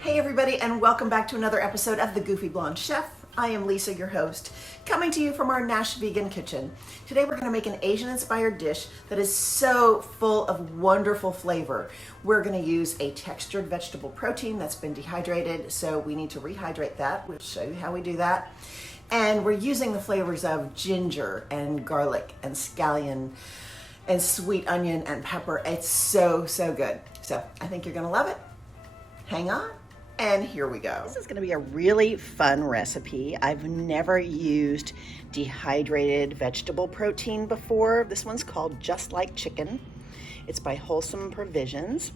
Hey everybody, and welcome back to another episode of The Goofy Blonde Chef. I am Lisa, your host, coming to you from our NashVegan kitchen. Today we're going to make an Asian-inspired dish that is so full of wonderful flavor. We're going to use a textured vegetable protein that's been dehydrated, so we need to rehydrate that. We'll show you how we do that. And we're using the flavors of ginger and garlic and scallion and sweet onion and pepper. It's so good. So I think you're going to love it. Hang on. And here we go. This is going to be a really fun recipe. I've never used dehydrated vegetable protein before. This one's called Just Like Chik'n. It's by Wholesome Provisions.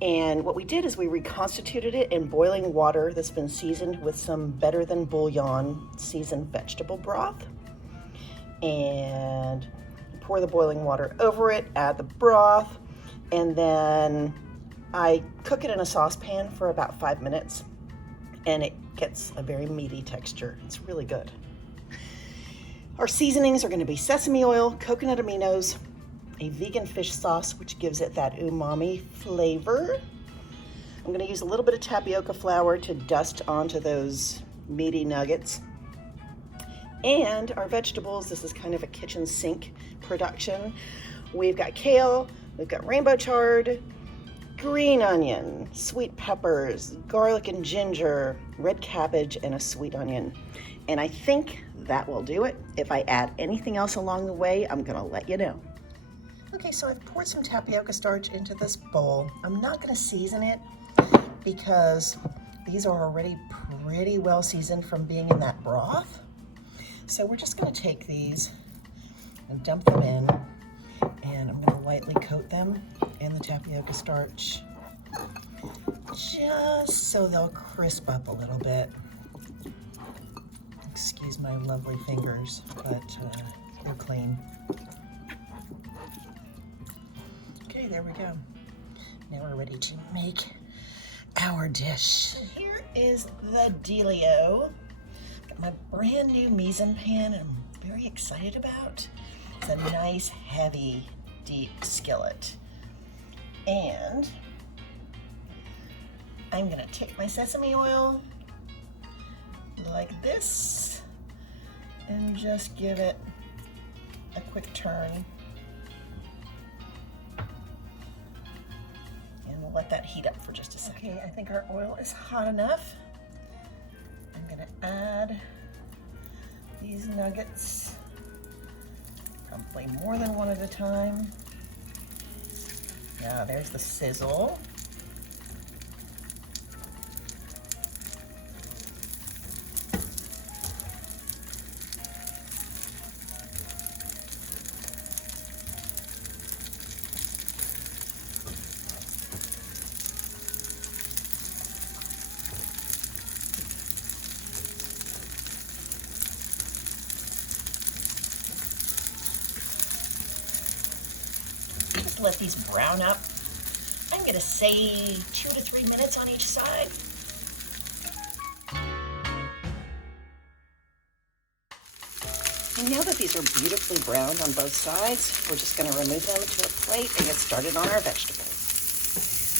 And what we did is we reconstituted it in boiling water that's been seasoned with some better than bouillon seasoned vegetable broth. And pour the boiling water over it, add the broth, and then I cook it in a saucepan for about 5 minutes, and it gets a very meaty texture. It's really good. Our seasonings are going to be sesame oil, coconut aminos, a vegan fish sauce, which gives it that umami flavor. I'm going to use a little bit of tapioca flour to dust onto those meaty nuggets. And our vegetables, this is kind of a kitchen sink production. We've got kale, we've got rainbow chard, green onion, sweet peppers, garlic and ginger, red cabbage, and a sweet onion. And I think that will do it. If I add anything else along the way, I'm gonna let you know. Okay, so I've poured some tapioca starch into this bowl. I'm not gonna season it because these are already pretty well seasoned from being in that broth. So we're just gonna take these and dump them in, and I'm gonna lightly coat them in the tapioca starch, just so they'll crisp up a little bit. Excuse my lovely fingers, but they're clean. Okay, there we go. Now we're ready to make our dish. Here is the dealio. Got my brand new mise en pan I'm very excited about. It's a nice, heavy, deep skillet. And I'm gonna take my sesame oil like this and just give it a quick turn. And we'll let that heat up for just a second. Okay, I think our oil is hot enough. I'm gonna add these nuggets, probably more than one at a time. Now there's the sizzle. Let these brown up. I'm gonna say 2 to 3 minutes on each side. And now that these are beautifully browned on both sides, we're just gonna remove them to a plate and get started on our vegetables.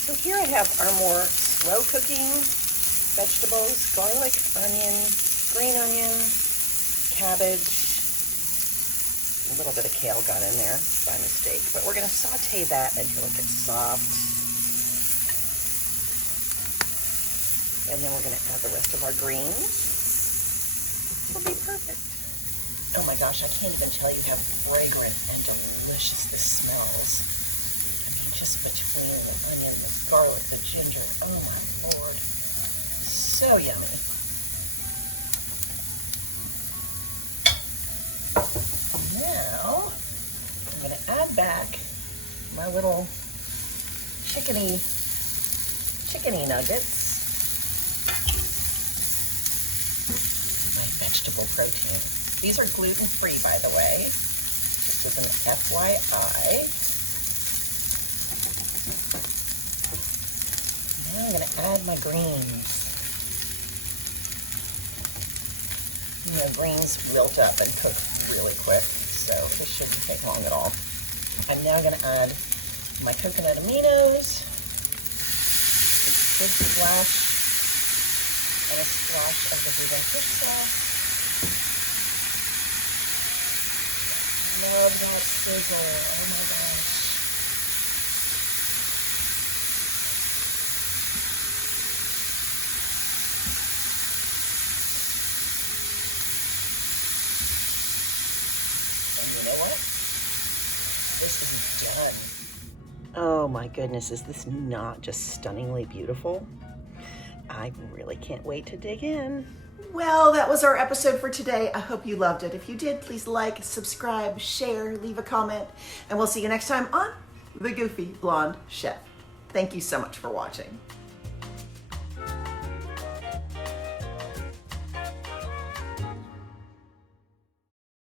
So here I have our more slow cooking vegetables: garlic, onion, green onion, cabbage. A little bit of kale got in there by mistake, but we're going to saute that until it gets soft. And then we're going to add the rest of our greens. It'll be perfect. Oh my gosh, I can't even tell you how fragrant and delicious this smells. I mean, just between the onion, the garlic, the ginger, oh my Lord. So yummy. Now, I'm going to add back my little chickeny nuggets, my vegetable protein. These are gluten-free, by the way, just as an FYI. Now I'm going to add my greens. You know, greens wilt up and cook really quick, so this shouldn't take long at all. I'm now going to add my coconut aminos, good splash and a splash of the vegan fish sauce. Love that sizzle. Oh my gosh. And you know what? This is done. Oh my goodness, is this not just stunningly beautiful? I really can't wait to dig in. Well, that was our episode for today. I hope you loved it. If you did, please like, subscribe, share, leave a comment, and we'll see you next time on The Goofy Blonde Chef. Thank you so much for watching.